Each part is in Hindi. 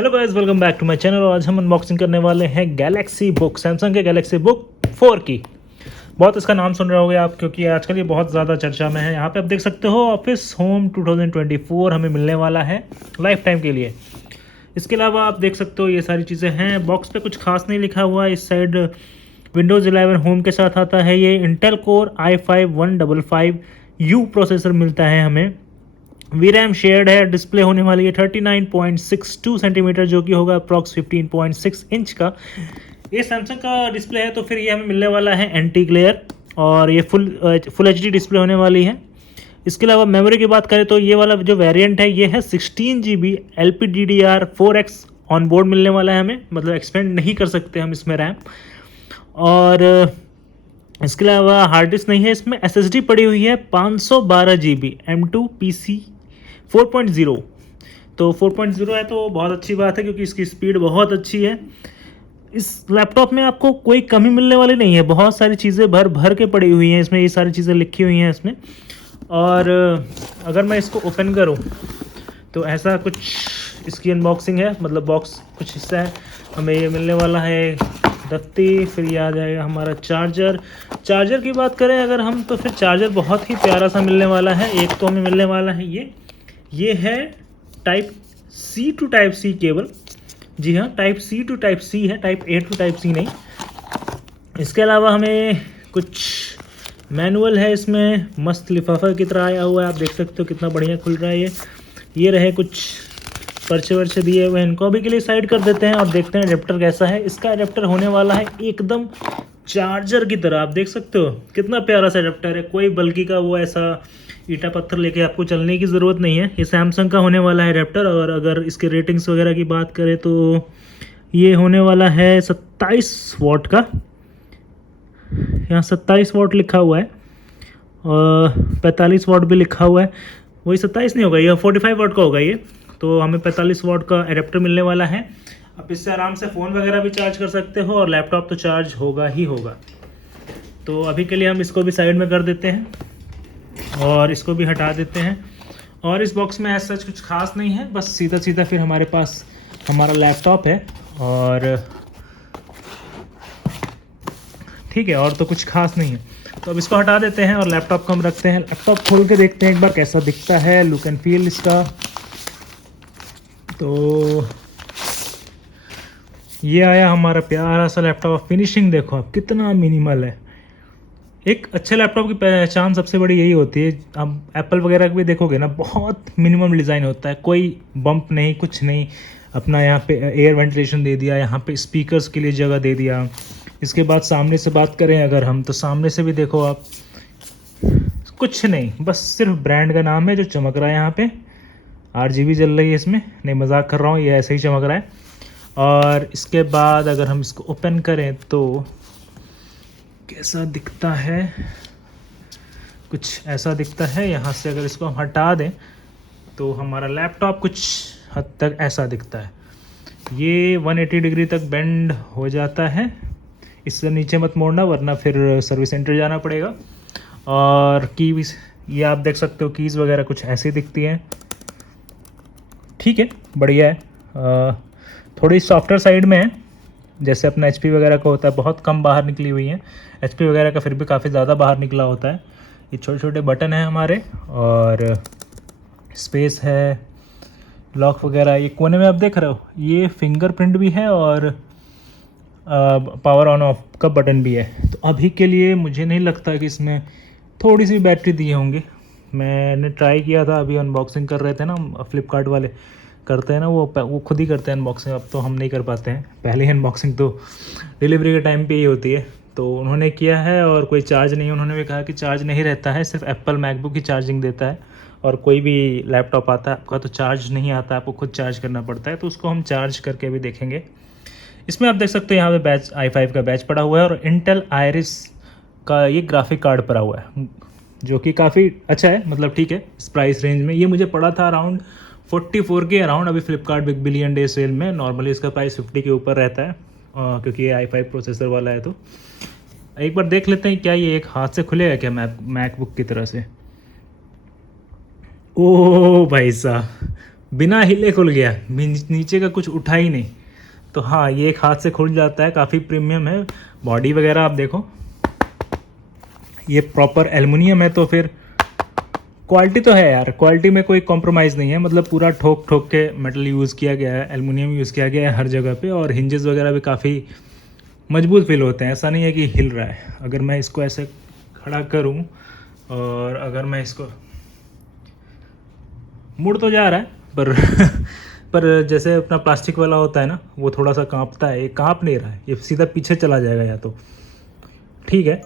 Hello guys, welcome back to my channel. और आज हम अनबॉक्सिंग करने वाले हैं गैलेक्सी बुक, सैमसंग के गैलेक्सी बुक 4 की। बहुत इसका नाम सुन रहे होंगे आप, क्योंकि आजकल ये बहुत ज़्यादा चर्चा में है। यहाँ पे आप देख सकते हो ऑफिस होम 2024 हमें मिलने वाला है लाइफ टाइम के लिए। इसके अलावा आप देख सकते हो ये सारी चीज़ें हैं। बॉक्स पे कुछ खास नहीं लिखा हुआ है। इस साइड विंडोज़ 11 होम के साथ आता है। ये इंटेल कोर i5-155U प्रोसेसर मिलता है हमें। वीरैम शेयर्ड है। डिस्प्ले होने वाली है 39.62 सेंटीमीटर, जो कि होगा अप्रॉक्स 15.6 इंच का। ये सैमसंग का डिस्प्ले है, तो फिर ये हमें मिलने वाला है एंटी ग्लेयर, और ये फुल एचडी डिस्प्ले होने वाली है। इसके अलावा मेमोरी की बात करें तो ये वाला जो वेरिएंट है ये है 16 GB LPDDR4X ऑन बोर्ड मिलने वाला है हमें, मतलब एक्सपेंड नहीं कर सकते हम इसमें रैम। और इसके अलावा हार्ड डिस्क नहीं है इसमें। SSD पड़ी हुई है 512 GB M2 PC 4.0। तो 4.0 है तो बहुत अच्छी बात है, क्योंकि इसकी स्पीड बहुत अच्छी है। इस लैपटॉप में आपको कोई कमी मिलने वाली नहीं है। बहुत सारी चीज़ें भर भर के पड़ी हुई हैं इसमें, ये सारी चीज़ें लिखी हुई हैं इसमें। और अगर मैं इसको ओपन करूं तो ऐसा कुछ इसकी अनबॉक्सिंग है, मतलब बॉक्स कुछ हिस्सा है। हमें ये मिलने वाला है दफ्ती, फिर ये आ जाएगा हमारा चार्जर की बात करें अगर हम, तो फिर चार्जर बहुत ही प्यारा सा मिलने वाला है। एक तो हमें मिलने वाला है ये है type C to type C cable. जी हाँ, type C to type C है, type A to type C नहीं। इसके अलावा हमें कुछ मैनुअल है इसमें, मस्त लिफाफा की तरह आया हुआ है। आप देख सकते हो कितना बढ़िया खुल रहा है ये रहे कुछ पर्चे वर्चे दिए हुए हैं। इनको अभी के लिए साइड कर देते हैं और देखते हैं एडेप्टर कैसा है। इसका एडेप्टर होने वाला है एकदम चार्जर की तरह। आप देख सकते हो कितना प्यारा सा एडेप्टर है। कोई बल्कि का वो ऐसा ईटा पत्थर लेके आपको चलने की ज़रूरत नहीं है। ये सैमसंग का होने वाला है एडेप्टर। और अगर इसके रेटिंग्स वगैरह की बात करें तो ये होने वाला है 27 वाट का। यहाँ 27 वाट लिखा हुआ है और 45 वाट भी लिखा हुआ है। वही 27 नहीं होगा, ये 45 वाट का होगा ये। तो हमें 45 वाट का एडेप्टर मिलने वाला है। आप इससे आराम से फ़ोन वगैरह भी चार्ज कर सकते हो, और लैपटॉप तो चार्ज होगा ही होगा। तो अभी के लिए हम इसको भी साइड में कर देते हैं और इसको भी हटा देते हैं। और इस बॉक्स में ऐसा कुछ खास नहीं है, बस सीधा सीधा फिर हमारे पास हमारा लैपटॉप है। और ठीक है, और तो कुछ खास नहीं है। तो अब इसको हटा देते हैं और लैपटॉप को हम रखते हैं। लैपटॉप खोल के देखते हैं एक बार कैसा दिखता है, लुक एंड फील इसका। तो ये आया हमारा प्यारा सा लैपटॉप। फिनिशिंग देखो आप कितना मिनिमल है। एक अच्छे लैपटॉप की पहचान सबसे बड़ी यही होती है। आप एप्पल वगैरह भी देखोगे ना, बहुत मिनिमम डिज़ाइन होता है। कोई बम्प नहीं, कुछ नहीं। अपना यहाँ पे एयर वेंटिलेशन दे दिया, यहाँ पे स्पीकर्स के लिए जगह दे दिया। इसके बाद सामने से बात करें अगर हम, तो सामने से भी देखो आप, कुछ नहीं, बस सिर्फ ब्रांड का नाम है जो चमक रहा है। यहाँ पे RGB जल रही है इसमें, नहीं मजाक कर रहा हूँ, ये ऐसे ही चमक रहा है। और इसके बाद अगर हम इसको ओपन करें तो कैसा दिखता है, कुछ ऐसा दिखता है। यहाँ से अगर इसको हम हटा दें तो हमारा लैपटॉप कुछ हद तक ऐसा दिखता है। ये 180 डिग्री तक बेंड हो जाता है। इससे नीचे मत मोड़ना, वरना फिर सर्विस सेंटर जाना पड़ेगा। और कीज, ये आप देख सकते हो, कीज़ वगैरह कुछ ऐसी दिखती हैं। ठीक है, बढ़िया है। थोड़ी सॉफ्टवेयर साइड में है, जैसे अपना HP वगैरह का होता है। बहुत कम बाहर निकली हुई हैं। HP वगैरह का फिर भी काफ़ी ज़्यादा बाहर निकला होता है। ये छोटे छोटे बटन हैं हमारे, और स्पेस है, लॉक वगैरह। ये कोने में आप देख रहे हो, ये फिंगरप्रिंट भी है और पावर ऑन ऑफ का बटन भी है। तो अभी के लिए मुझे नहीं लगता कि इसमें थोड़ी सी बैटरी दिए होंगे। मैंने ट्राई किया था, अभी अनबॉक्सिंग कर रहे थे ना, फ्लिपकार्ट वाले करते हैं ना, वो खुद ही करते हैं अनबॉक्सिंग। अब तो हम नहीं कर पाते हैं। पहले ही अनबॉक्सिंग तो डिलीवरी के टाइम पे ही होती है। तो उन्होंने किया है, और कोई चार्ज नहीं। उन्होंने भी कहा कि चार्ज नहीं रहता है, सिर्फ एप्पल मैकबुक ही चार्जिंग देता है। और कोई भी लैपटॉप आता है आपका तो चार्ज नहीं आता, आपको खुद चार्ज करना पड़ता है। तो उसको हम चार्ज करके भी देखेंगे। इसमें आप देख सकते हो यहाँ पे बैच i5 का बैच पड़ा हुआ है, और इंटेल आयरिस का ये ग्राफिक कार्ड पड़ा हुआ है, जो कि काफ़ी अच्छा है। मतलब ठीक है, इस प्राइस रेंज में ये मुझे पड़ा था अराउंड 44 के अराउंड। अभी Flipkart big billion day sale में नॉर्मली इसका प्राइस 50 के ऊपर रहता है, क्योंकि ये i5 प्रोसेसर वाला है। तो एक बार देख लेते हैं क्या ये एक हाथ से खुलेगा क्या मैकबुक की तरह से। ओ भाई साहब, बिना हिले खुल गया, नीचे का कुछ उठा ही नहीं। तो हाँ, ये एक हाथ से खुल जाता है, काफ़ी प्रीमियम है। बॉडी वगैरह आप देखो, ये प्रॉपर एल्युमिनियम है, तो फिर क्वालिटी तो है यार, क्वालिटी में कोई कॉम्प्रोमाइज़ नहीं है। मतलब पूरा ठोक ठोक के मेटल यूज़ किया गया है, एल्युमिनियम यूज़ किया गया है हर जगह पे, और हिंजेस वगैरह भी काफ़ी मजबूत फील होते हैं। ऐसा नहीं है कि हिल रहा है। अगर मैं इसको ऐसे खड़ा करूं और अगर मैं इसको, मुड़ तो जा रहा है पर पर जैसे अपना प्लास्टिक वाला होता है ना, वो थोड़ा सा कांपता है। ये कांप नहीं रहा है, ये सीधा पीछे चला जाएगा या तो। ठीक है,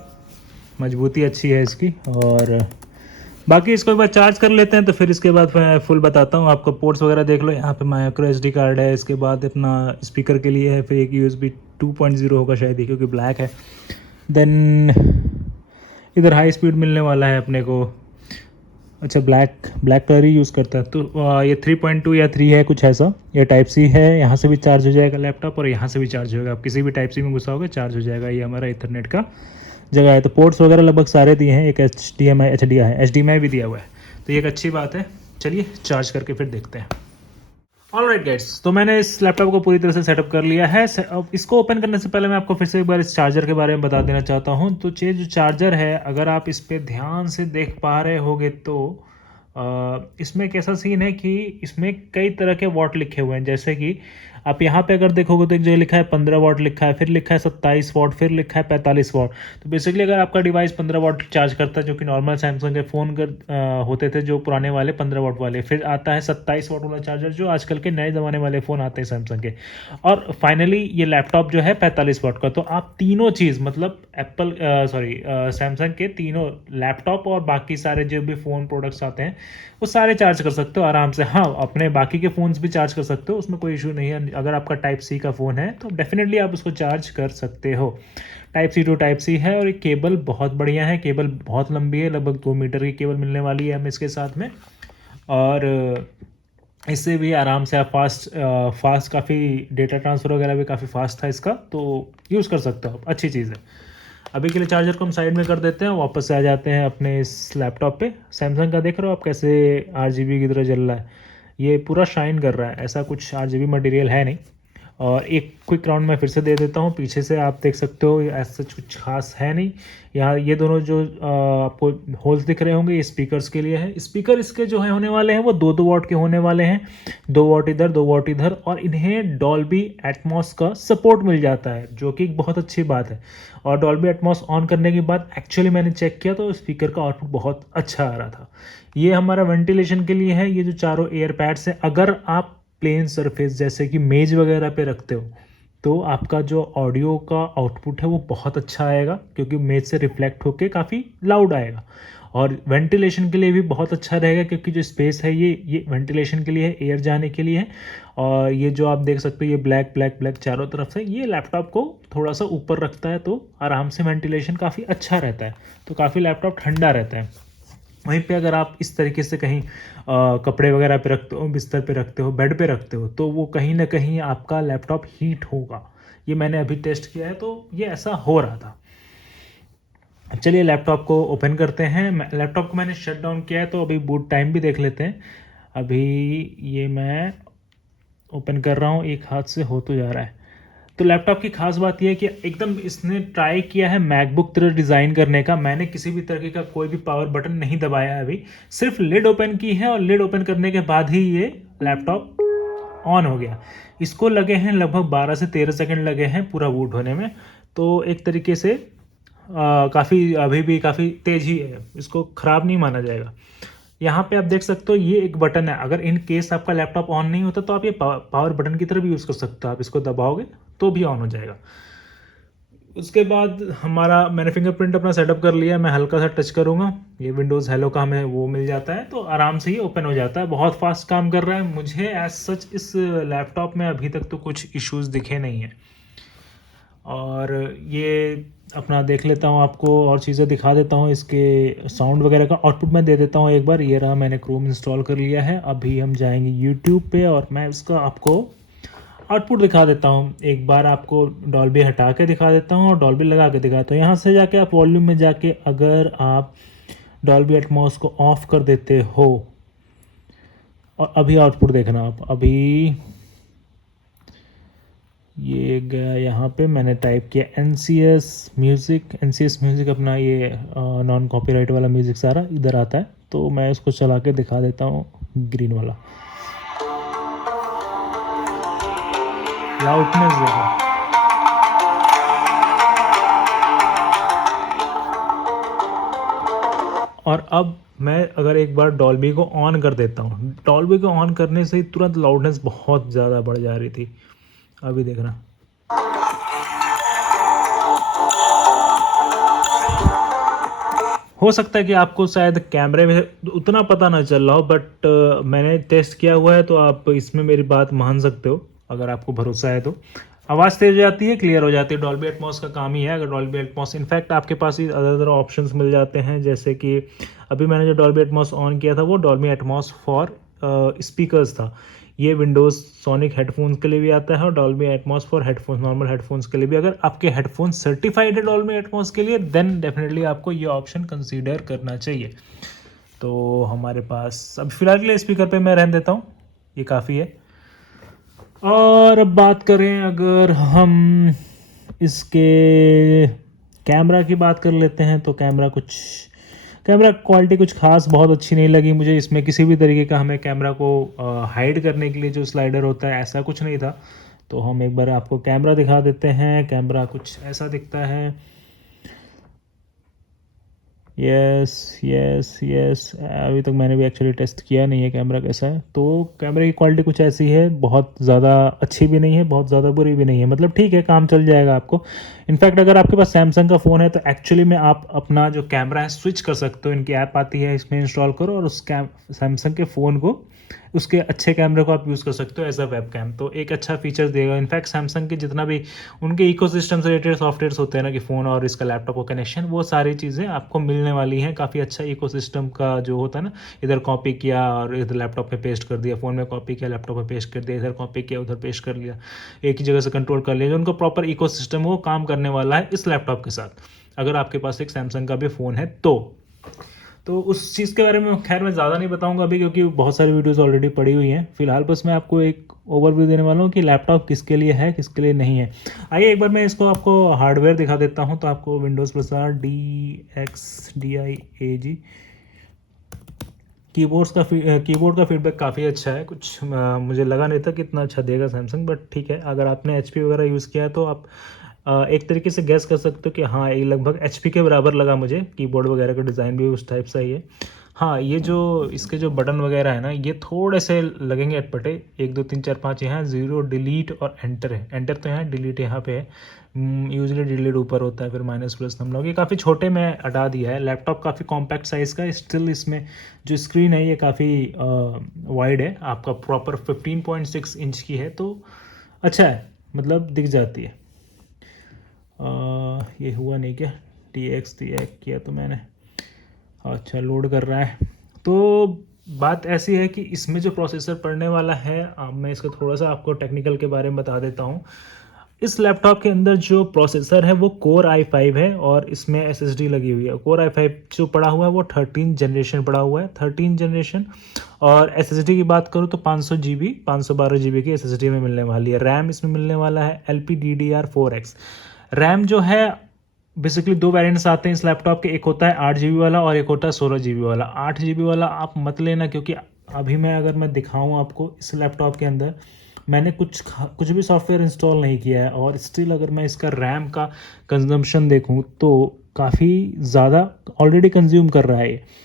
मजबूती अच्छी है इसकी। और बाकी इसको एक बार चार्ज कर लेते हैं, तो फिर इसके बाद मैं फुल बताता हूँ आपको। पोर्ट्स वगैरह देख लो, यहाँ पे माइक्रो SD कार्ड है, इसके बाद अपना स्पीकर के लिए है, फिर एक USB 2.0 होगा शायद ये, क्योंकि ब्लैक है। देन इधर हाई स्पीड मिलने वाला है अपने को। अच्छा, ब्लैक कलर ही यूज़ करता है, तो ये 3.2 या 3 है कुछ ऐसा। ये टाइप C है, यहाँ से भी चार्ज हो जाएगा लैपटॉप, और यहाँ से भी चार्ज होगा। आप किसी भी टाइप C में घुसाओगे चार्ज हो जाएगा। ये हमारा इथरनेट का जगह है। तो पोर्ट्स वगैरह लगभग सारे दिए हैं। एक HDMI भी दिया हुआ है, तो ये एक अच्छी बात है। चलिए चार्ज करके फिर देखते हैं। ऑलराइट गाइड्स, तो मैंने इस लैपटॉप को पूरी तरह से सेटअप कर लिया है। अब इसको ओपन करने से पहले मैं आपको फिर से एक बार इस चार्जर के बारे में बता देना चाहता हूँ। तो ये जो चार्जर है, अगर आप इस पर ध्यान से देख पा रहे होगे तो इसमें कैसा सीन है कि इसमें कई तरह के वॉट लिखे हुए हैं। जैसे कि आप यहाँ पे अगर देखोगे तो एक जगह लिखा है 15 वॉट लिखा है, फिर लिखा है 27 वॉट, फिर लिखा है 45 वॉट। तो बेसिकली अगर आपका डिवाइस 15 वॉट चार्ज करता है, जो कि नॉर्मल सैमसंग के फ़ोन होते थे जो पुराने वाले 15 वॉट वाले, फिर आता है 27 वॉट वाला चार्जर जो आजकल के नए ज़माने वाले फ़ोन आते हैं सैमसंग के, और फाइनली ये लैपटॉप जो है 45 वॉट का। तो आप तीनों चीज़, मतलब सैमसंग के तीनों लैपटॉप और बाकी सारे जो भी फ़ोन प्रोडक्ट्स आते हैं वो सारे चार्ज कर सकते हो आराम से। हाँ, अपने बाकी के फ़ोन्स भी चार्ज कर सकते हो, उसमें कोई इशू नहीं है। अगर आपका टाइप C का फ़ोन है तो डेफिनेटली आप उसको चार्ज कर सकते हो। Type C to type C है, और ये केबल बहुत बढ़िया है, केबल बहुत लंबी है, लगभग 2 मीटर की केबल मिलने वाली है हमें इसके साथ में। और इससे भी आराम से आप फास्ट काफ़ी डेटा ट्रांसफ़र वगैरह भी काफ़ी फास्ट था इसका, तो यूज़ कर सकते हो आप, अच्छी चीज़ है। अभी के लिए चार्जर को हम साइड में कर देते हैं, वापस से आ जाते हैं अपने इस लैपटॉप पे। सैमसंग का देख रहे हो आप कैसे RGB की तरह जल रहा है, ये पूरा शाइन कर रहा है। ऐसा कुछ RGB मटेरियल है नहीं। और एक क्विक राउंड मैं फिर से दे देता हूँ पीछे से, आप देख सकते हो ऐसा कुछ खास है नहीं। यहाँ ये दोनों जो आपको होल्स दिख रहे होंगे, ये स्पीकर्स के लिए है। स्पीकर इसके जो है होने वाले हैं वो 2-2 वॉट के होने वाले हैं, 2 वॉट इधर 2 वॉट इधर, और इन्हें डॉल्बी एटमॉस का सपोर्ट मिल जाता है, जो कि एक बहुत अच्छी बात है। और डॉल्बी एटमॉस ऑन करने के बाद एक्चुअली मैंने चेक किया तो स्पीकर का आउटपुट बहुत अच्छा आ रहा था। ये हमारा वेंटिलेशन के लिए है। ये जो चारों एयर पैड्स हैं, अगर आप प्लेन सरफेस जैसे कि मेज वगैरह पे रखते हो तो आपका जो ऑडियो का आउटपुट है वो बहुत अच्छा आएगा, क्योंकि मेज से रिफ्लेक्ट होके काफ़ी लाउड आएगा। और वेंटिलेशन के लिए भी बहुत अच्छा रहेगा, क्योंकि जो स्पेस है ये वेंटिलेशन के लिए है, एयर जाने के लिए है। और ये जो आप देख सकते हो ये ब्लैक ब्लैक ब्लैक चारों तरफ से, ये लैपटॉप को थोड़ा सा ऊपर रखता है, तो आराम से वेंटिलेशन काफ़ी अच्छा रहता है, तो काफ़ी लैपटॉप ठंडा रहता है। वहीं पे अगर आप इस तरीके से कहीं कपड़े वगैरह पे रखते हो, बिस्तर पे रखते हो, बेड पे रखते हो, तो वो कहीं ना कहीं आपका लैपटॉप हीट होगा। ये मैंने अभी टेस्ट किया है, तो ये ऐसा हो रहा था। चलिए लैपटॉप को ओपन करते हैं। लैपटॉप को मैंने शट डाउन किया है, तो अभी बूट टाइम भी देख लेते हैं। अभी ये मैं ओपन कर रहा हूँ, एक हाथ से हो तो जा रहा है। तो लैपटॉप की खास बात यह है कि एकदम इसने ट्राई किया है मैकबुक तरह डिज़ाइन करने का। मैंने किसी भी तरीके का कोई भी पावर बटन नहीं दबाया है अभी, सिर्फ लिड ओपन की है, और लिड ओपन करने के बाद ही ये लैपटॉप ऑन हो गया। इसको लगे हैं लगभग 12 से 13 सेकंड लगे हैं पूरा बूट होने में, तो एक तरीके से काफ़ी अभी भी काफ़ी तेज़ ही है, इसको ख़राब नहीं माना जाएगा। यहाँ पे आप देख सकते हो ये एक बटन है, अगर इन केस आपका लैपटॉप ऑन नहीं होता तो आप ये पावर बटन की तरह भी यूज़ कर सकते हो, आप इसको दबाओगे तो भी ऑन हो जाएगा। उसके बाद मैंने फिंगरप्रिंट अपना सेटअप कर लिया, मैं हल्का सा टच करूँगा, ये विंडोज़ हेलो का हमें वो मिल जाता है, तो आराम से ही ओपन हो जाता है। बहुत फास्ट काम कर रहा है। मुझे एज सच इस लैपटॉप में अभी तक तो कुछ इश्यूज़ दिखे नहीं हैं। और ये अपना देख लेता हूँ, आपको और चीज़ें दिखा देता हूँ। इसके साउंड वगैरह का आउटपुट मैं दे देता हूँ एक बार। ये रहा, मैंने क्रोम इंस्टॉल कर लिया है। अभी हम जाएंगे यूट्यूब पे और मैं इसका आपको आउटपुट दिखा देता हूँ। एक बार आपको डॉल्बी हटा के दिखा देता हूँ और डॉल्बी लगा के दिखाता हूँ। यहाँ से जाके आप वॉल्यूम में जाके अगर आप डॉल्बी एटमॉस को ऑफ़ कर देते हो और अभी आउटपुट देखना आप, अभी ये गया यहाँ पे, मैंने टाइप किया एन सी एस म्यूज़िक अपना ये नॉन कॉपीराइट वाला म्यूज़िक सारा इधर आता है। तो मैं इसको चला के दिखा देता हूँ, ग्रीन वाला लाउडनेस देखो। और अब मैं अगर एक बार डॉल्बी को ऑन कर देता हूँ, डॉल्बी को ऑन करने से ही तुरंत लाउडनेस बहुत ज़्यादा बढ़ जा रही थी। अभी देखना, हो सकता है कि आपको शायद कैमरे में उतना पता ना चल रहा हो, बट मैंने टेस्ट किया हुआ है, तो आप इसमें मेरी बात मान सकते हो अगर आपको भरोसा है तो। आवाज़ तेज हो जाती है, क्लियर हो जाती है, डॉल्बी एटमॉस का काम ही है। अगर डॉल्बी एटमॉस, इनफैक्ट आपके पास ही अदर अदर ऑप्शंस मिल जाते हैं, जैसे कि अभी मैंने जो डॉल्बी एटमॉस ऑन किया था वो डॉल्बी एटमॉस फॉर स्पीकर्स था। ये विंडोज़ सोनिक हेडफोन्स के लिए भी आता है और Dolby Atmos for headphones, normal headphones के लिए भी। अगर आपके हेडफोन सर्टिफाइड है डॉल्बी एटमॉस के लिए, देन डेफिनेटली आपको ये ऑप्शन कंसीडर करना चाहिए। तो हमारे पास अब फिलहाल के लिए स्पीकर पे मैं रहने देता हूँ, ये काफ़ी है। और अब बात करें अगर हम इसके कैमरा की बात कर लेते हैं, तो कैमरा क्वालिटी कुछ खास बहुत अच्छी नहीं लगी मुझे। इसमें किसी भी तरीके का हमें कैमरा को हाइड करने के लिए जो स्लाइडर होता है ऐसा कुछ नहीं था। तो हम एक बार आपको कैमरा दिखा देते हैं। कैमरा कुछ ऐसा दिखता है। यस यस यस, अभी तक मैंने भी एक्चुअली टेस्ट किया नहीं है कैमरा कैसा है। तो कैमरे की क्वालिटी कुछ ऐसी है, बहुत ज़्यादा अच्छी भी नहीं है, बहुत ज़्यादा बुरी भी नहीं है, मतलब ठीक है, काम चल जाएगा आपको। इनफैक्ट अगर आपके पास सैमसंग का फ़ोन है तो एक्चुअली में आप अपना जो कैमरा है स्विच कर सकते हो। इनकी ऐप आती है, इसमें इंस्टॉल करो और उस सैमसंग के फ़ोन को, उसके अच्छे कैमरे को आप यूज़ कर सकते हो एज अ वेब कैम। तो एक अच्छा फीचर देगा। इनफैक्ट सैमसंग के जितना भी उनके इकोसिस्टम से रिलेटेड सॉफ्टवेयर्स होते हैं ना, कि फ़ोन और इसका लैपटॉप को कनेक्शन, वो सारी चीज़ें आपको मिलने वाली हैं। काफ़ी अच्छा इकोसिस्टम का जो होता है ना, इधर कॉपी किया और इधर लैपटॉप पे पेस्ट कर दिया, फ़ोन में कॉपी किया लैपटॉप पे पेस्ट कर दिया, इधर कॉपी किया उधर पेस्ट कर लिया, एक ही जगह से कंट्रोल कर लिया। जो उनका प्रॉपर इकोसिस्टम है वो काम करने वाला है इस लैपटॉप के साथ, अगर आपके पास एक सैमसंग का भी फ़ोन है तो उस चीज़ के बारे में खैर मैं ज़्यादा नहीं बताऊंगा अभी, क्योंकि बहुत सारी वीडियोस ऑलरेडी पड़ी हुई हैं। फिलहाल बस मैं आपको एक ओवरव्यू देने वाला हूँ कि लैपटॉप किसके लिए है किसके लिए नहीं है। आइए एक बार मैं इसको आपको हार्डवेयर दिखा देता हूँ। तो आपको विंडोज़ प्रसार DXDIAG कीबोर्ड का फीडबैक काफ़ी अच्छा है। कुछ मुझे लगा नहीं था कि इतना अच्छा देगा सैमसंग, बट ठीक है। अगर आपने HP वगैरह यूज़ किया है तो आप एक तरीके से गैस कर सकते हो कि हाँ, ये लगभग HP के बराबर लगा मुझे। कीबोर्ड वगैरह का डिज़ाइन भी उस टाइप सा ही है। हाँ, ये जो इसके जो बटन वगैरह है ना, ये थोड़े से लगेंगे अटपटे। 1 2 3 4 5 यहाँ 0 डिलीट और एंटर है। एंटर तो यहाँ, डिलीट यहाँ पे है। यूजली डिलीट ऊपर होता है, फिर माइनस प्लस हम लोग। ये काफ़ी छोटे में हटा दिया है। लैपटॉप काफ़ी कॉम्पैक्ट साइज़ का है, स्टिल इसमें जो स्क्रीन है ये काफ़ी वाइड है। आपका प्रॉपर 15.6 इंच की है, तो अच्छा है, मतलब दिख जाती है। ये हुआ नहीं क्या, TX किया तो मैंने, अच्छा लोड कर रहा है। तो बात ऐसी है कि इसमें जो प्रोसेसर पड़ने वाला है, मैं इसका थोड़ा सा आपको टेक्निकल के बारे में बता देता हूँ। इस लैपटॉप के अंदर जो प्रोसेसर है वो Core i5 है और इसमें SSD लगी हुई है। Core i5 जो पड़ा हुआ है वो 13 जनरेशन पड़ा हुआ है, 13 जनरेशन। और SSD की बात करूँ तो 512 GB की SSD में मिलने वाली है। रैम इसमें मिलने वाला है LPDDR4X। रैम जो है, बेसिकली 2 वेरिएंट्स आते हैं इस लैपटॉप के। एक होता है 8 GB वाला और एक होता है 16 GB वाला। 8 GB वाला आप मत लेना, क्योंकि अभी अगर मैं दिखाऊं आपको, इस लैपटॉप के अंदर मैंने कुछ भी सॉफ्टवेयर इंस्टॉल नहीं किया है, और स्टिल अगर मैं इसका रैम का कंजम्पशन देखूं तो काफ़ी ज़्यादा ऑलरेडी कंज्यूम कर रहा है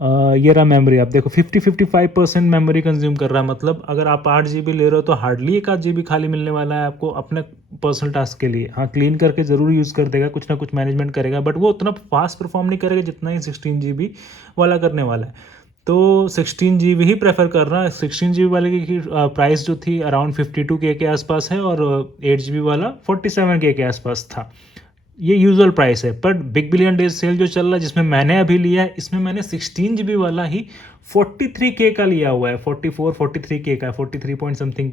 ये रहा मेमोरी। आप देखो 55% मेमोरी कंज्यूम कर रहा है। मतलब अगर आप 8 GB ले रहे हो तो हार्डली 1 आध GB खाली मिलने वाला है आपको अपने पर्सनल टास्क के लिए। हाँ, क्लीन करके ज़रूर यूज़ कर देगा, कुछ ना कुछ मैनेजमेंट करेगा, बट वो उतना फास्ट परफॉर्म नहीं करेगा जितना ही 16 GB वाला करने वाला है। तो 16 GB ही प्रेफर कर रहा है। 16 GB वाले की प्राइस जो थी अराउंड 52K के आसपास है, और 8 GB वाला 47K के आसपास था। ये यूजुअल प्राइस है। पर बिग बिलियन डेज सेल जो चल रहा है, जिसमें मैंने अभी लिया है, इसमें मैंने 16 GB वाला ही 43K का लिया हुआ है। 43K का, 43 पॉइंट समथिंग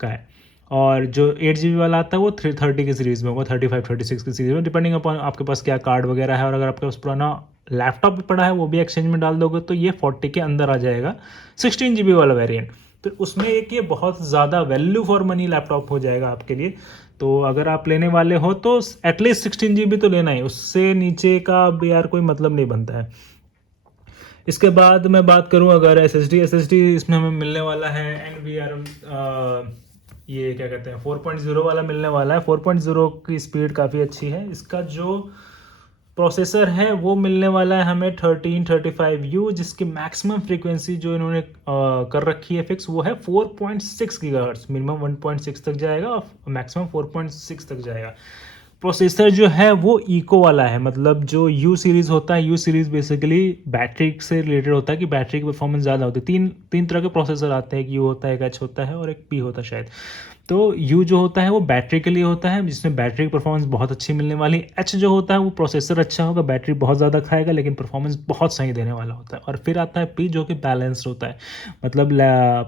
का है। और जो 8 GB वाला आता है वो 330 की सीरीज़ में होगा, 35-36 की सीरीज़ में, डिपेंडिंग अपॉन आपके पास क्या कार्ड वगैरह है। और अगर आपके पास पुराना लैपटॉप भी पड़ा है वो भी एक्सचेंज में डाल दोगे तो ये 40 के अंदर आ जाएगा, 16 GB वाला वेरिएंट। तो उसमें एक ये बहुत ज़्यादा वैल्यू फॉर मनी लैपटॉप हो जाएगा आपके लिए। तो अगर आप लेने वाले हो तो एटलीस्ट 16 GB तो लेना ही, उससे नीचे का भी यार कोई मतलब नहीं बनता है। इसके बाद मैं बात करूं अगर एस एस डी इसमें हमें मिलने वाला है NVRM, ये क्या कहते हैं 4.0 वाला मिलने वाला है। 4.0 की स्पीड काफ़ी अच्छी है। इसका जो प्रोसेसर है वो मिलने वाला है हमें 1335U, जिसकी मैक्सिमम फ्रीक्वेंसी जो इन्होंने कर रखी है फिक्स वो है 4.6 गीगाहर्ट्ज। मिनिमम 1.6 तक जाएगा और मैक्सिमम 4.6 तक जाएगा। प्रोसेसर जो है वो इको वाला है, मतलब जो यू सीरीज़ होता है, यू सीरीज़ बेसिकली बैटरी से रिलेटेड होता है कि बैटरी की परफॉर्मेंस ज़्यादा होती है। तीन तरह के प्रोसेसर आते हैं, एक यू होता है, एक एच होता है और एक पी होता है शायद। तो यू जो होता है वो बैटरी के लिए होता है, जिसमें बैटरी की परफॉर्मेंस बहुत अच्छी मिलने वाली है। एच जो होता है वो प्रोसेसर अच्छा होगा, बैटरी बहुत ज़्यादा खाएगा लेकिन परफॉर्मेंस बहुत सही देने वाला होता है। और फिर आता है पी जो कि बैलेंस्ड होता है, मतलब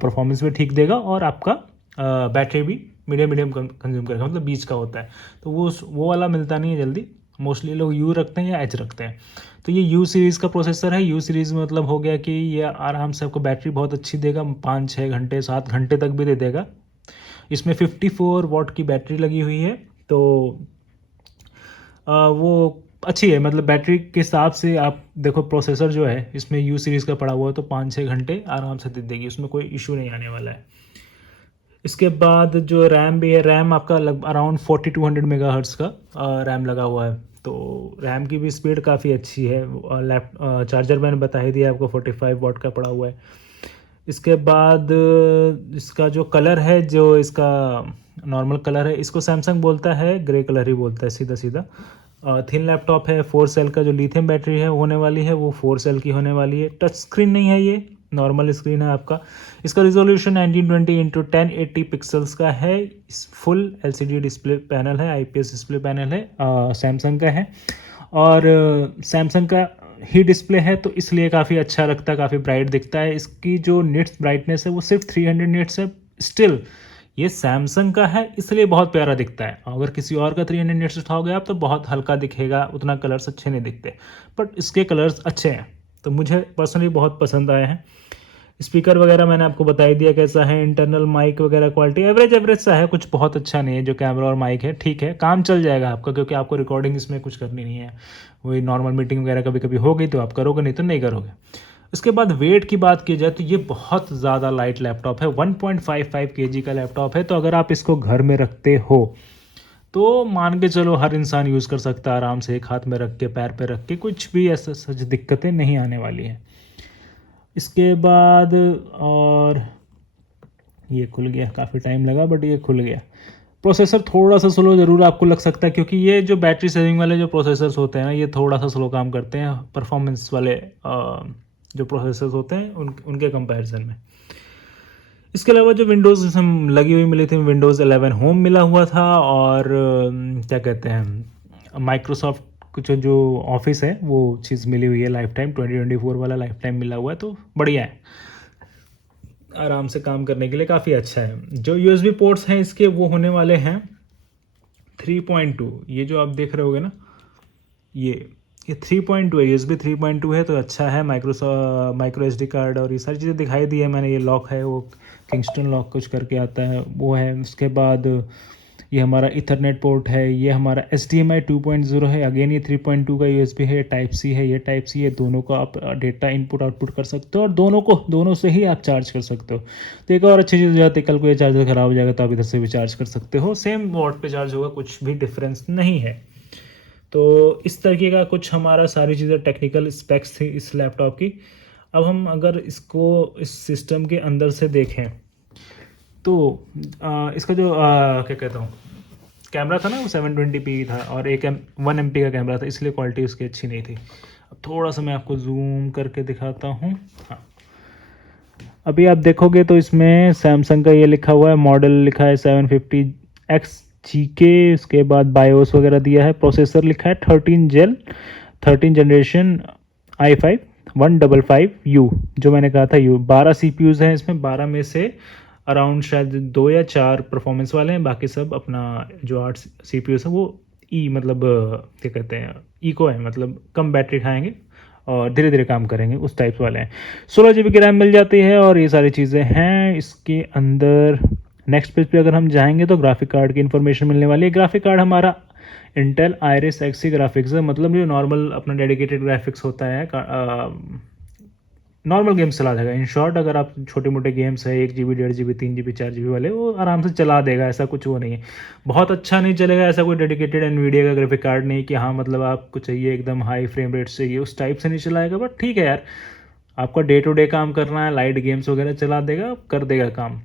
परफॉर्मेंस भी ठीक देगा और आपका बैटरी भी मीडियम कंज्यूम करेगा, मतलब बीच का होता है। तो वो वाला मिलता नहीं है जल्दी, मोस्टली लोग यू रखते हैं या एच रखते हैं। तो ये यू सीरीज़ का प्रोसेसर है। यू सीरीज़ मतलब हो गया कि ये आराम से आपको बैटरी बहुत अच्छी देगा, 5-6 घंटे 7 घंटे तक भी दे देगा। इसमें 54 वॉट की बैटरी लगी हुई है, तो वो अच्छी है, मतलब बैटरी के हिसाब से आप देखो। प्रोसेसर जो है इसमें यू सीरीज़ का पड़ा हुआ है तो 5-6 घंटे आराम से दे देगी, उसमें कोई इशू नहीं आने वाला है। इसके बाद जो रैम भी है, रैम आपका अराउंड 4200 मेगाहर्ट्ज़ का रैम लगा हुआ है। तो रैम की भी स्पीड काफ़ी अच्छी है। चार्जर मैंने बता ही दिया आपको, 45 वॉट का पड़ा हुआ है। इसके बाद इसका जो कलर है, जो इसका नॉर्मल कलर है, इसको सैमसंग बोलता है ग्रे कलर ही बोलता है सीधा सीधा। थिन लैपटॉप है, 4 सेल का जो लिथियम बैटरी है होने वाली है वो 4 सेल की होने वाली है। टच स्क्रीन नहीं है, ये नॉर्मल स्क्रीन है आपका। इसका रिजोल्यूशन 1920x1080 पिक्सल्स का है। फुल LCD डिस्प्ले पैनल है, IPS डिस्प्ले पैनल है, सैमसंग का है। और सैमसंग का ही डिस्प्ले है तो इसलिए काफ़ी अच्छा लगता है, काफ़ी ब्राइट दिखता है। इसकी जो निट्स ब्राइटनेस है वो सिर्फ 300 निट्स है। स्टिल ये सैमसंग का है इसलिए बहुत प्यारा दिखता है। अगर किसी और का 300 निट्स उठाओगे आप तो बहुत हल्का दिखेगा, उतना कलर्स अच्छे नहीं दिखते। बट इसके कलर्स अच्छे हैं तो मुझे पर्सनली बहुत पसंद आए हैं। स्पीकर वगैरह मैंने आपको बता ही दिया कैसा है। इंटरनल माइक वगैरह क्वालिटी एवरेज सा है, कुछ बहुत अच्छा नहीं है। जो कैमरा और माइक है ठीक है, काम चल जाएगा आपका, क्योंकि आपको रिकॉर्डिंग इसमें कुछ करनी नहीं है। वही नॉर्मल मीटिंग वगैरह कभी कभी हो गई तो आप करोगे, नहीं तो नहीं करोगे। इसके बाद वेट की बात की जाए तो ये बहुत ज़्यादा लाइट लैपटॉप है, 1.55 kg का लैपटॉप है। तो अगर आप इसको घर में रखते हो तो मान के चलो हर इंसान यूज़ कर सकता है आराम से, एक हाथ में रख के, पैर पे रख के, कुछ भी ऐसा सच दिक्कतें नहीं आने वाली हैं। इसके बाद और ये खुल गया, काफ़ी टाइम लगा बट ये खुल गया। प्रोसेसर थोड़ा सा स्लो ज़रूर आपको लग सकता है, क्योंकि ये जो बैटरी सेविंग वाले जो प्रोसेसर्स होते हैं ना, ये थोड़ा सा स्लो काम करते हैं परफॉर्मेंस वाले जो प्रोसेसर्स होते हैं उनके कंपैरिजन में। इसके अलावा जो विंडोज़ हम लगी हुई मिली थी, विंडोज़ 11 होम मिला हुआ था। और क्या कहते हैं माइक्रोसॉफ्ट कुछ जो ऑफिस है वो चीज़ मिली हुई है, लाइफ टाइम 2024 वाला लाइफ टाइम मिला हुआ है। तो बढ़िया है, आराम से काम करने के लिए काफ़ी अच्छा है। जो USB पोर्ट्स हैं इसके वो होने वाले हैं 3.2। ये जो आप देख रहे होगे ना, ये 3.2 है, USB 3.2 है तो अच्छा है। माइक्रो SD कार्ड और ये सारी चीज़ें दिखाई दी है मैंने। ये लॉक है वो किंगस्टन लॉक कुछ करके आता है वो है। उसके बाद ये हमारा इथरनेट पोर्ट है, ये हमारा HDMI 2.0 है। अगेन ये 3.2 का USB है, टाइप सी है, ये टाइप सी है। दोनों को आप डेटा इनपुट आउटपुट कर सकते हो और दोनों से ही आप चार्ज कर सकते हो। तो एक और अच्छी चीज़ हो जाती है, कल को ये चार्जर ख़राब हो जाएगा तो आप इधर से भी चार्ज कर सकते हो, सेम वॉट पे चार्ज होगा, कुछ भी डिफरेंस नहीं है। तो इस तरीके का कुछ हमारा सारी चीज़ें टेक्निकल स्पेक्स थी इस लैपटॉप की। अब हम अगर इसको इस सिस्टम के अंदर से देखें तो इसका जो क्या कहता हूँ कैमरा था ना वो 720p था और 1 MP का कैमरा था, इसलिए क्वालिटी उसकी अच्छी नहीं थी। अब थोड़ा सा मैं आपको जूम करके दिखाता हूँ। हाँ, अभी आप देखोगे तो इसमें सैमसंग का ये लिखा हुआ है, मॉडल लिखा है 750XGK। उसके बाद बायोस वगैरह दिया है। प्रोसेसर लिखा है 13 जनरेशन i5 155U, जो मैंने कहा था U। 12 CPUs हैं इसमें, 12 में से अराउंड शायद 2 या 4 परफॉर्मेंस वाले हैं, बाकी सब अपना जो 8 सीपीयूज़ है वो मतलब क्या कहते हैं, इको है, मतलब कम बैटरी खाएंगे और धीरे धीरे काम करेंगे, उस टाइप वाले हैं। 16 GB की रैम मिल जाती है और ये सारी चीज़ें हैं इसके अंदर। नेक्स्ट पेज पे अगर हम जाएंगे तो ग्राफिक कार्ड की इन्फॉर्मेशन मिलने वाली है। ग्राफिक कार्ड हमारा इंटेल आयरिस एक्सी ग्राफिक्स है, मतलब जो नॉर्मल अपना डेडिकेटेड ग्राफिक्स होता है, नॉर्मल गेम्स चला देगा। इन शॉर्ट अगर आप छोटे मोटे गेम्स है 1 GB 1.5 GB 3 GB 4 GB वाले, वो आराम से चला देगा, ऐसा कुछ वो नहीं है। बहुत अच्छा नहीं चलेगा, ऐसा कोई डेडिकेटेड एनवीडिया का ग्राफिक कार्ड नहीं कि हाँ मतलब आपको चाहिए एकदम हाई फ्रेम रेट चाहिए, उस टाइप से नहीं चलाएगा। बट ठीक है यार, आपका डे टू डे काम करना है, लाइट गेम्स वगैरह चला देगा, कर देगा काम।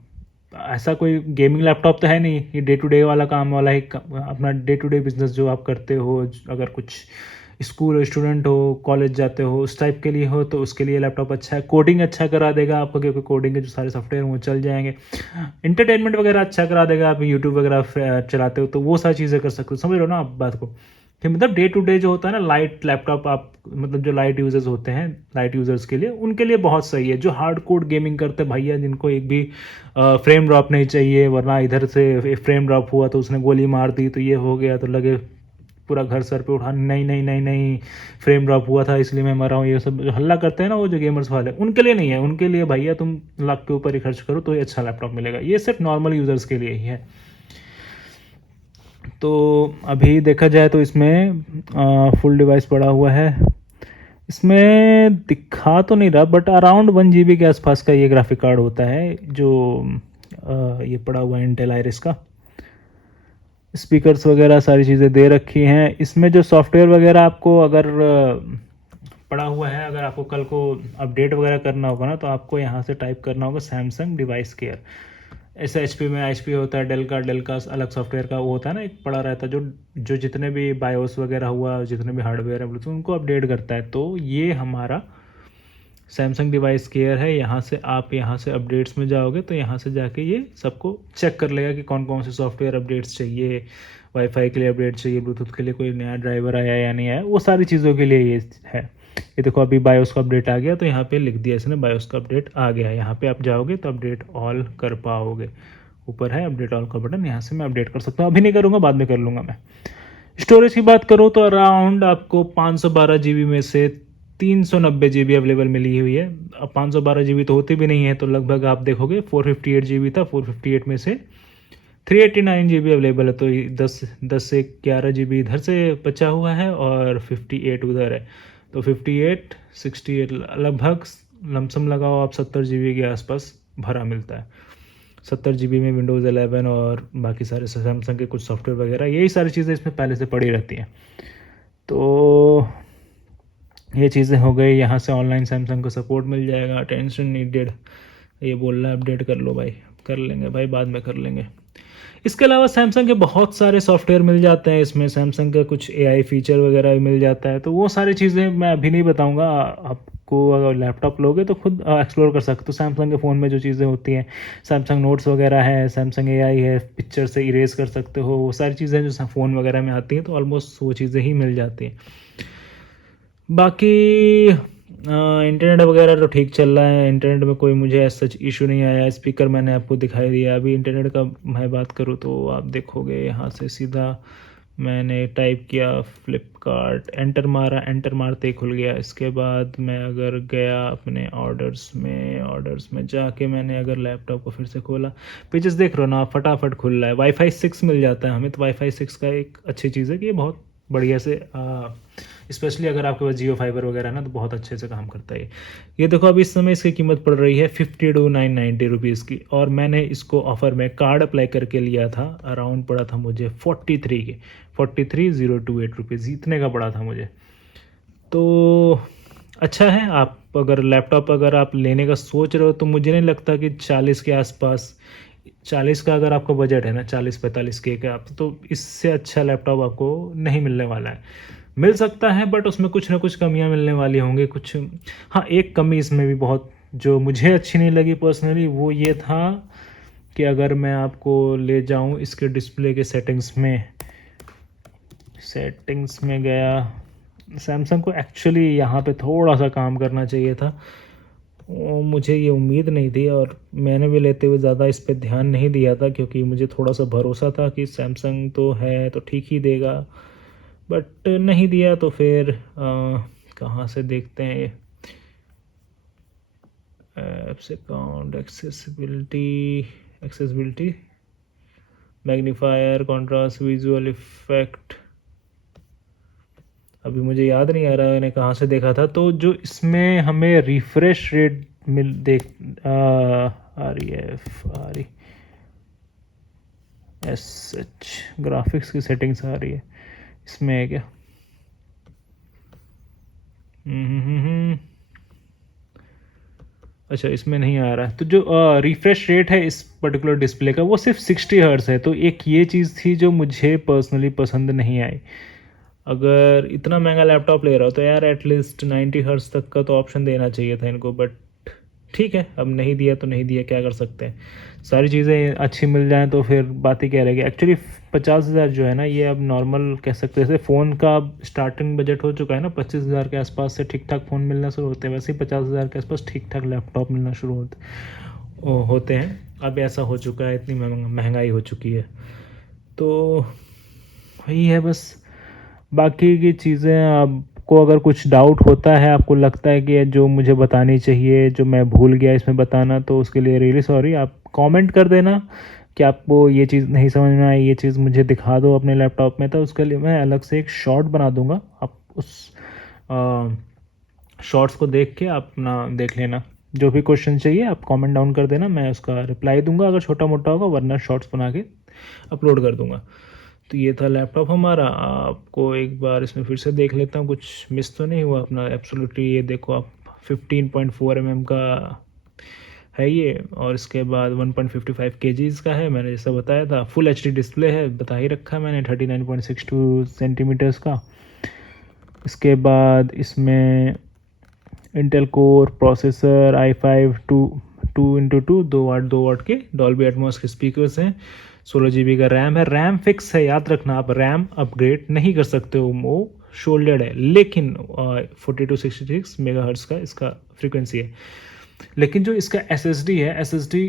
ऐसा कोई गेमिंग लैपटॉप तो है नहीं, ये डे टू डे वाला काम वाला ही अपना डे टू डे बिजनेस जो आप करते हो, अगर कुछ स्कूल स्टूडेंट हो, कॉलेज जाते हो, उस टाइप के लिए हो तो उसके लिए लैपटॉप अच्छा है। कोडिंग अच्छा करा देगा आपको, क्योंकि कोडिंग के जो सारे सॉफ्टवेयर वो चल जाएंगे। इंटरटेनमेंट वगैरह अच्छा करा देगा, आप यूट्यूब वगैरह चलाते हो तो वो सारी चीज़ें कर सकते हो। समझ रहे हो ना आप बात को, कि मतलब डे टू डे जो होता है ना, लाइट लैपटॉप आप मतलब जो लाइट यूजर्स होते हैं, लाइट यूजर्स के लिए, उनके लिए बहुत सही है। जो हार्ड कोड गेमिंग करते हैं भैया, जिनको एक भी फ्रेम ड्रॉप नहीं चाहिए, वरना इधर से फ्रेम ड्रॉप हुआ तो उसने गोली मार दी तो ये हो गया, तो लगे पूरा घर सर पे उठा, नहीं नहीं नहीं नहीं फ्रेम ड्रॉप हुआ था इसलिए मैं मरा हूँ, ये सब जो हल्ला करते हैं ना वो जो गेमर्स वाले, उनके लिए नहीं है। उनके लिए भैया तुम लाख के ऊपर ही खर्च करो तो ये अच्छा लैपटॉप मिलेगा। ये सिर्फ नॉर्मल यूजर्स के लिए ही है। तो अभी देखा जाए तो इसमें फुल डिवाइस पड़ा हुआ है। इसमें दिखा तो नहीं रहा, बट अराउंड 1 GB के आसपास का ये ग्राफिक कार्ड होता है जो ये पड़ा हुआ है इंटेल आइरिस का। स्पीकर्स वगैरह सारी चीज़ें दे रखी हैं। इसमें जो सॉफ्टवेयर वगैरह आपको अगर पड़ा हुआ है, अगर आपको कल को अपडेट वगैरह करना होगा ना, तो आपको यहाँ से टाइप करना होगा सैमसंग डिवाइस केयर। ऐसे HP में HP होता है, डेल का अलग सॉफ्टवेयर का वो होता है ना, एक पड़ा रहता है जो जो जितने भी बायोस वगैरह हुआ, जितने भी हार्डवेयर है ब्लूटूथ, उनको अपडेट करता है। तो ये हमारा सैमसंग डिवाइस केयर है। यहाँ से आप यहाँ से अपडेट्स में जाओगे तो यहाँ से जाके ये सबको चेक कर लेगा कि कौन कौन से सॉफ्टवेयर अपडेट्स चाहिए, वाईफाई के लिए अपडेट चाहिए, ब्लूटूथ के लिए कोई नया ड्राइवर आया या नहीं आया, वो सारी चीज़ों के लिए ये है। ये देखो अभी बायोस का अपडेट आ गया, तो यहाँ पे लिख दिया इसने बायोस का अपडेट आ गया है। यहाँ पे आप जाओगे तो अपडेट ऑल कर पाओगे, ऊपर है अपडेट ऑल का बटन, यहाँ से मैं अपडेट कर सकता हूँ। अभी नहीं करूँगा, बाद में कर लूँगा मैं। स्टोरेज की बात करूँ तो अराउंड आपको 512 GB में से 390 GB अवेलेबल मिली हुई है। अब 512 GB तो होती भी नहीं है, तो लगभग आप देखोगे 458 GB था, 458 में से 389 GB अवेलेबल है। तो 10 से 11 GB इधर से बचा हुआ है और 58 उधर है, तो 58 68 लगभग लमसम लगाओ आप 70 GB के आसपास भरा मिलता है। 70 GB में विंडोज़ 11 और बाकी सारे सैमसंग के कुछ सॉफ्टवेयर वगैरह, यही सारी चीज़ें इसमें पहले से पड़ी रहती हैं। तो ये चीज़ें हो गई। यहाँ से ऑनलाइन सैमसंग को सपोर्ट मिल जाएगा, टेंशन नीडेड। ये बोल रहा है अपडेट कर लो भाई, कर लेंगे भाई, बाद में कर लेंगे। इसके अलावा सैमसंग के बहुत सारे सॉफ्टवेयर मिल जाते हैं इसमें, सैमसंग का कुछ AI फीचर वगैरह भी मिल जाता है। तो वो सारी चीज़ें मैं अभी नहीं बताऊंगा, आपको अगर लैपटॉप लोगे तो खुद एक्सप्लोर कर सकते हो। सैमसंग के फ़ोन में जो चीज़ें होती हैं, सैमसंग नोट्स वगैरह है, सैमसंग AI है, पिक्चर से इरेज कर सकते हो, वो सारी चीज़ें जो फ़ोन वगैरह में आती हैं, तो ऑलमोस्ट वो चीज़ें ही मिल जाती हैं। बाकी इंटरनेट वगैरह तो ठीक चल रहा है, इंटरनेट में कोई मुझे सच इशू नहीं आया। स्पीकर मैंने आपको दिखाई दिया। अभी इंटरनेट का मैं बात करूँ तो आप देखोगे यहाँ से सीधा मैंने टाइप किया फ्लिपकार्ट, एंटर मारा, एंटर मारते ही खुल गया। इसके बाद मैं अगर गया अपने ऑर्डर्स में जाके मैंने अगर लैपटॉप को फिर से खोला, पेजेस देख रहे हो ना, फटाफट खुल रहा है। वाईफाई 6 मिल जाता है हमें, तो वाईफाई 6 का एक अच्छी चीज़ है कि ये बहुत बढ़िया से स्पेशली अगर आपके पास जियो फाइबर वगैरह है ना, तो बहुत अच्छे से काम करता है। ये देखो अभी इस समय इसकी कीमत पड़ रही है 52,990 रुपीज़ की, और मैंने इसको ऑफ़र में कार्ड अप्लाई करके लिया था। अराउंड पड़ा था मुझे 43,028 रुपीज़, इतने का पड़ा था मुझे। तो अच्छा है। आप अगर लैपटॉप अगर आप लेने का सोच रहे हो तो मुझे नहीं लगता कि 40 के आसपास, 40 का अगर आपका बजट है ना, 40-45 के का, तो इससे अच्छा लैपटॉप आपको नहीं मिलने वाला है। मिल सकता है बट उसमें कुछ ना कुछ कमियां मिलने वाली होंगी कुछ। हाँ, एक कमी इसमें भी बहुत जो मुझे अच्छी नहीं लगी पर्सनली, वो ये था कि अगर मैं आपको ले जाऊं इसके डिस्प्ले के सेटिंग्स में गया, सैमसंग को एक्चुअली यहाँ पे थोड़ा सा काम करना चाहिए था। मुझे ये उम्मीद नहीं थी और मैंने भी लेते हुए ज़्यादा इस पे ध्यान नहीं दिया था, क्योंकि मुझे थोड़ा सा भरोसा था कि सैमसंग तो है तो ठीक ही देगा, बट नहीं दिया। तो फिर कहाँ से देखते हैं ये apps account, accessibility, magnifier, contrast, visual effect. अभी मुझे याद नहीं आ रहा मैंने कहाँ से देखा था। तो जो इसमें हमें रिफ्रेश रेट मिल देख आ रही है, आ रही एच ग्राफिक्स की सेटिंग्स आ रही है, इसमें है क्या? अच्छा, इसमें नहीं आ रहा है। तो जो रिफ्रेश रेट है इस पर्टिकुलर डिस्प्ले का वो सिर्फ 60 हर्ट्ज़ है। तो एक ये चीज़ थी जो मुझे पर्सनली पसंद नहीं आई। अगर इतना महंगा लैपटॉप ले रहा हो तो यार एटलीस्ट 90 हर्ट्ज़ तक का तो ऑप्शन देना चाहिए था इनको, बट ठीक है, अब नहीं दिया तो नहीं दिया, क्या कर सकते हैं। सारी चीज़ें अच्छी मिल जाएं तो फिर बात ही क्या रहेगी। एक्चुअली 50,000 जो है ना, ये अब नॉर्मल कह सकते हैं। जैसे फ़ोन का अब स्टार्टिंग बजट हो चुका है ना 25,000 के आसपास से ठीक ठाक फ़ोन मिलना शुरू होते हैं, वैसे ही 50,000 के आसपास ठीक ठाक लैपटॉप मिलना शुरू होते हैं। अब ऐसा हो चुका है, इतनी महंगाई हो चुकी है। तो वही है बस। बाकी की चीज़ें आपको अगर कुछ डाउट होता है, आपको लगता है कि जो मुझे बतानी चाहिए, जो मैं भूल गया इसमें बताना, तो उसके लिए रियली सॉरी। आप कमेंट कर देना कि आपको ये चीज़ नहीं समझ में आई, ये चीज़ मुझे दिखा दो अपने लैपटॉप में, तो उसके लिए मैं अलग से एक शॉर्ट बना दूंगा। आप उस शॉर्ट्स को देख के आप अपना देख लेना। जो भी क्वेश्चन चाहिए आप कमेंट डाउन कर देना, मैं उसका रिप्लाई दूंगा अगर छोटा मोटा होगा, वरना शॉर्ट्स बना के अपलोड कर दूंगा। तो ये था लैपटॉप हमारा। आपको एक बार इसमें फिर से देख लेता हूँ, कुछ मिस तो नहीं हुआ अपना। एब्सोल्युटली ये देखो आप 15.4 mm का है ये, और इसके बाद 1.55 kgs का है, मैंने जैसा बताया था। फुल HD डिस्प्ले है, बता ही रखा है मैंने, 39.62 सेंटीमीटर्स का। इसके बाद इसमें Intel core processor, i5 2x2 2 वाट के डॉल्बी एटमॉस के स्पीकर्स हैं। 16 GB का रैम है। रैम फिक्स है, याद रखना, आप रैम अपग्रेड नहीं कर सकते हो, वो शोल्डर्ड है। लेकिन 4266 मेगाहर्ट्ज़ का इसका फ्रीक्वेंसी है। लेकिन जो इसका SSD है, SSD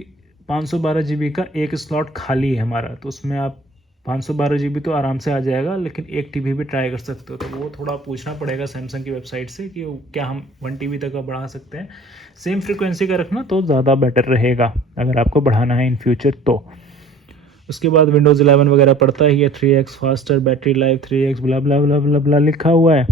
512 GB का एक स्लॉट खाली है हमारा, तो उसमें आप 512 GB तो आराम से आ जाएगा, लेकिन 1 TB भी ट्राई कर सकते हो। तो वो थोड़ा पूछना पड़ेगा सैमसंग की वेबसाइट से कि क्या हम 1 TB तक का बढ़ा सकते हैं। सेम फ्रीक्वेंसी का रखना तो ज़्यादा बेटर रहेगा अगर आपको बढ़ाना है इन फ्यूचर। तो उसके बाद विंडोज़ 11 वगैरह पड़ता ही है, 3x faster battery life, 3x ब्ला ब्ला ब्ला ब्ला ब्ला लिखा हुआ है।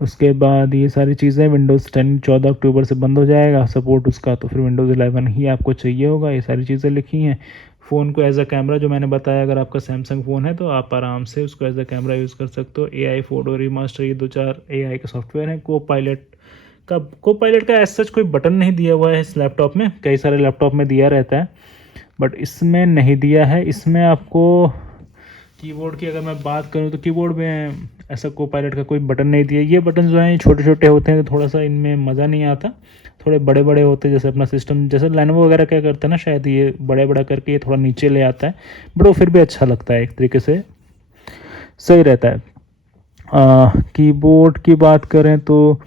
उसके बाद ये सारी चीज़ें, विंडोज़ 10 14 अक्टूबर से बंद हो जाएगा सपोर्ट उसका, तो फिर विंडोज़ 11 ही आपको चाहिए होगा। ये सारी चीज़ें लिखी हैं। फ़ोन को एज अ कैमरा, जो मैंने बताया, अगर आपका सैमसंग फ़ोन है तो आप आराम से उसको एज अ कैमरा यूज़ कर सकते हो। AI फ़ोटो रीमास्टर, ये 2-4 AI के सॉफ्टवेयर हैं। को पायलट का एज सच कोई बटन नहीं दिया हुआ है इस लैपटॉप में, कई सारे लैपटॉप में दिया रहता है, बट इसमें नहीं दिया है। इसमें आपको कीबोर्ड की अगर मैं बात करूं तो कीबोर्ड में ऐसा को पायलट का कोई बटन नहीं दिया। ये बटन जो हैं छोटे छोटे होते हैं, तो थोड़ा सा इनमें मज़ा नहीं आता। थोड़े बड़े बड़े होते हैं, जैसे अपना सिस्टम, जैसे लेनोवो वगैरह क्या करता है ना, शायद ये बड़े बड़ा करके ये थोड़ा नीचे ले आता है, बट वो फिर भी अच्छा लगता है, एक तरीके से सही रहता है। कीबोर्ड की बात करें तो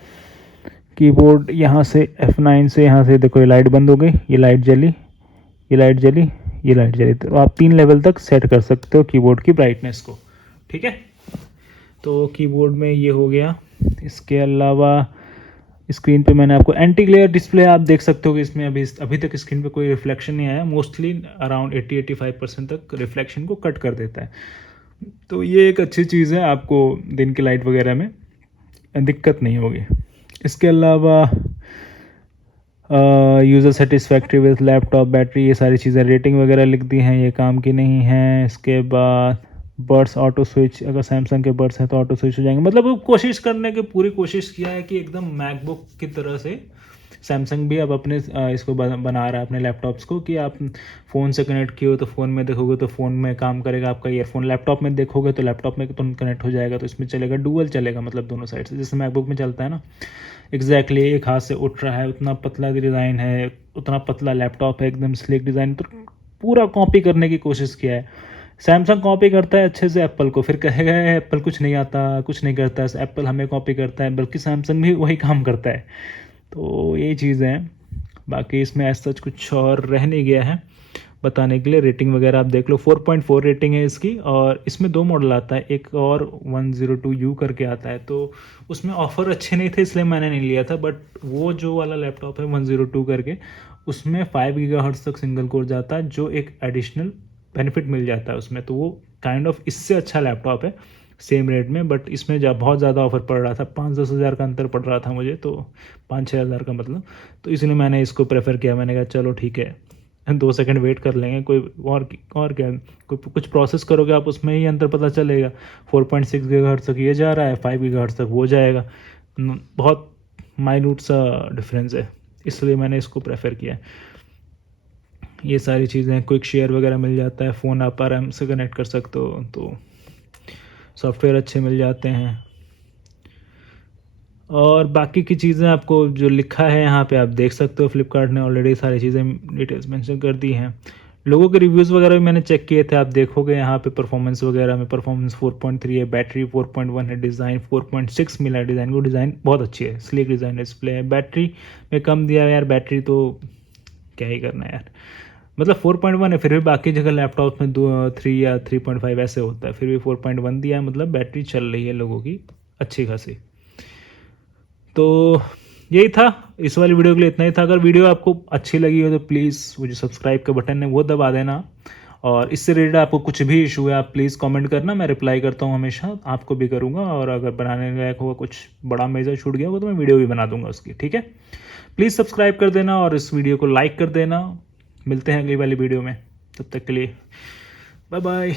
कीबोर्ड यहाँ से F9 से, यहाँ से देखो ये लाइट बंद हो गई, ये लाइट जली, ये लाइट जली, ये लाइट जली। तो आप 3 लेवल तक सेट कर सकते हो कीबोर्ड की ब्राइटनेस को, ठीक है। तो कीबोर्ड में ये हो गया। इसके अलावा स्क्रीन पे मैंने आपको एंटी ग्लेयर डिस्प्ले, आप देख सकते हो कि इसमें अभी तक स्क्रीन पे कोई रिफ्लेक्शन नहीं आया। मोस्टली अराउंड 80-85% तक रिफ्लेक्शन को कट कर देता है, तो ये एक अच्छी चीज़ है, आपको दिन की लाइट वगैरह में दिक्कत नहीं होगी। इसके अलावा user satisfactory with laptop battery, ये सारी चीज़ें रेटिंग वगैरह लिख दी हैं, ये काम की नहीं है। इसके बाद बर्ड्स ऑटो स्विच, अगर सैमसंग के बर्ड्स हैं तो ऑटो स्विच हो जाएंगे। मतलब वो कोशिश करने की पूरी कोशिश किया है कि एकदम मैकबुक की तरह से सैमसंग भी अब अपने इसको बना रहा है अपने लैपटॉप्स को, कि आप फ़ोन से कनेक्ट किए हो तो फ़ोन में देखोगे तो फ़ोन में काम करेगा आपका ईयरफोन, लैपटॉप में देखोगे तो लैपटॉप में तुरंत कनेक्ट हो जाएगा, तो इसमें चलेगा, डुअल चलेगा, मतलब दोनों साइड से, जैसे मैकबुक में चलता है ना। एग्जैक्टली एक हाथ से उठ रहा है, उतना पतला डिज़ाइन है, उतना पतला लैपटॉप है, एकदम स्लिक डिज़ाइन। तो पूरा कॉपी करने की कोशिश किया है सैमसंग। कॉपी करता है अच्छे से एप्पल को, फिर कहेगा एप्पल कुछ नहीं आता, कुछ नहीं करता है, एप्पल हमें कॉपी करता है, बल्कि सैमसंग भी वही काम करता है। तो ये चीज़ है। बाकी इसमें ऐसा सच कुछ और रह नहीं गया है बताने के लिए। रेटिंग वगैरह आप देख लो, 4.4 रेटिंग है इसकी। और इसमें 2 मॉडल आता है, एक और 102U करके आता है, तो उसमें ऑफ़र अच्छे नहीं थे इसलिए मैंने नहीं लिया था। बट वो जो वाला लैपटॉप है 102 करके, उसमें 5 गीगाहर्ट्ज़ तक सिंगल कोर जाता है, जो एक एडिशनल बेनिफिट मिल जाता है उसमें। तो वो काइंड ऑफ इससे अच्छा लैपटॉप है सेम रेट में। बट इसमें जब बहुत ज़्यादा ऑफर पड़ रहा था, 5-10 हज़ार का अंतर पड़ रहा था मुझे, तो 5-6 हज़ार का मतलब, तो इसलिए मैंने इसको प्रेफर किया। मैंने कहा चलो ठीक है 2 सेकंड वेट कर लेंगे, कोई और क्या, कोई कुछ प्रोसेस करोगे आप उसमें ही अंतर पता चलेगा। 4.6 गीगाहर्ट्ज़ तक ये जा रहा है, 5 गीगाहर्ट्ज़ तक वो जाएगा, बहुत माइन्यूट सा डिफरेंस है, इसलिए मैंने इसको प्रेफर किया। ये सारी चीज़ें, क्विक शेयर वगैरह मिल जाता है, फ़ोन आप आराम से कनेक्ट कर सकते हो, तो सॉफ्टवेयर अच्छे मिल जाते हैं। और बाकी की चीज़ें आपको जो लिखा है यहाँ पे आप देख सकते हो, फ्लिपकार्ट ने ऑलरेडी सारी चीज़ें डिटेल्स मेंशन कर दी हैं। लोगों के रिव्यूज़ वगैरह भी मैंने चेक किए थे, आप देखोगे यहाँ पे परफॉर्मेंस वगैरह में, परफॉर्मेंस 4.3 है, बैटरी 4.1 है, डिज़ाइन 4.6 मिला है। डिज़ाइन को, डिज़ाइन बहुत अच्छी है, स्लीक डिज़ाइन डिस्प्ले है। बैटरी में कम दिया है यार, बैटरी तो क्या ही करना है यार, मतलब 4.1 है, फिर भी बाकी जगह लैपटॉप में 3 या 3.5 ऐसे होता है, फिर भी 4.1 दिया है, मतलब बैटरी चल रही है लोगों की अच्छी खासी। तो यही था, इस वाली वीडियो के लिए इतना ही था। अगर वीडियो आपको अच्छी लगी हो तो प्लीज़ वो जो सब्सक्राइब का बटन है वो दबा देना। और इससे रिलेटेड आपको कुछ भी इशू है आप प्लीज़ कमेंट करना, मैं रिप्लाई करता हूँ हमेशा, आपको भी करूँगा। और अगर बनाने लायक होगा, कुछ बड़ा मेजर छूट गया होगा, तो मैं वीडियो भी बना दूँगा उसकी, ठीक है। प्लीज़ सब्सक्राइब कर देना और इस वीडियो को लाइक कर देना। मिलते हैं अगली वाली वीडियो में, तब तक के लिए बाय बाय।